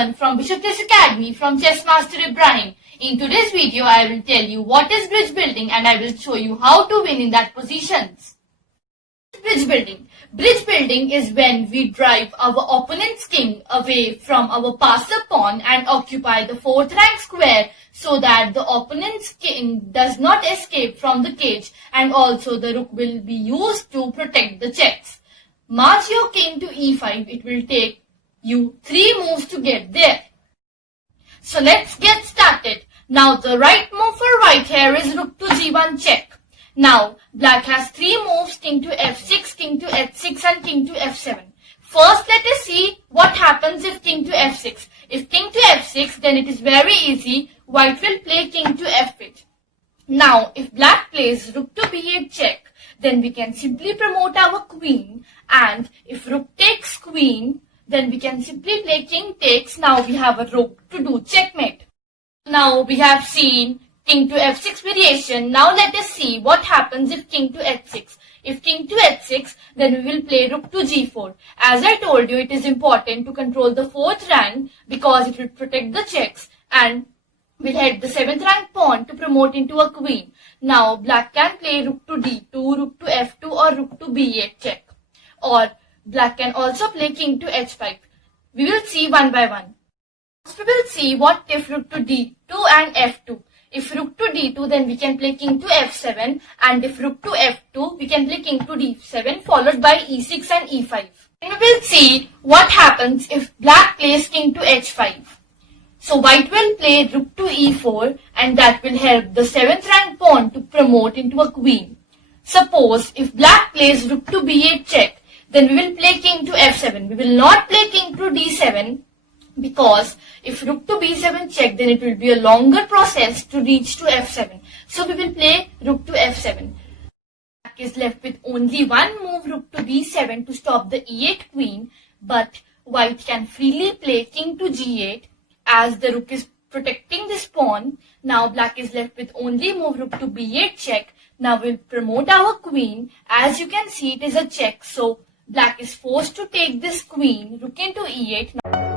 learn from Bishop Chess Academy from Chess Master Ibrahim. In today's video, I will tell you what is bridge building and I will show you how to win in that positions. Bridge building. Bridge building is when we drive our opponent's king away from our passer pawn and occupy the 4th rank square so that the opponent's king does not escape from the cage, and also the rook will be used to protect the checks. March your king to e5. It will take you 3 moves to get there. So let's get started. Now the right move for white here is rook to g1 check. Now black has 3 moves: king to f6, king to h6 and king to f7. First let us see what happens if king to f6. If king to f6, then it is very easy. White will play king to f8. Now if black plays rook to b8 check, then we can simply promote our queen, and if rook takes queen, then we can simply play king takes. Now we have a rook to do checkmate. Now we have seen king to f6 variation. Now let us see what happens if king to h6. If king to h6, then we will play rook to g4. As I told you, it is important to control the 4th rank because it will protect the checks, and we'll head the 7th rank pawn to promote into a queen. Now black can play rook to d2, rook to f2 or rook to b8 check. Or black can also play king to h5. We will see one by one. First we will see what if rook to d2 and f2. If rook to d2, then we can play king to f7, and if rook to f2, we can play king to d7 followed by e6 and e5. And we will see what happens if black plays king to h5. So white will play rook to e4, and that will help the 7th rank pawn to promote into a queen. Suppose if black plays rook to b8 check, then we will play king to f7. We will not play king to d7 because if rook to b7 check, then it will be a longer process to reach to f7. So we will play rook to f7. Black is left with only one move, rook to b7, to stop the e8 queen, but white can freely play king to g8 as the rook is protecting this pawn. Now black is left with only move rook to b8 check. Now we'll promote our queen. As you can see, it is a check, so black is forced to take this queen, rook into e8.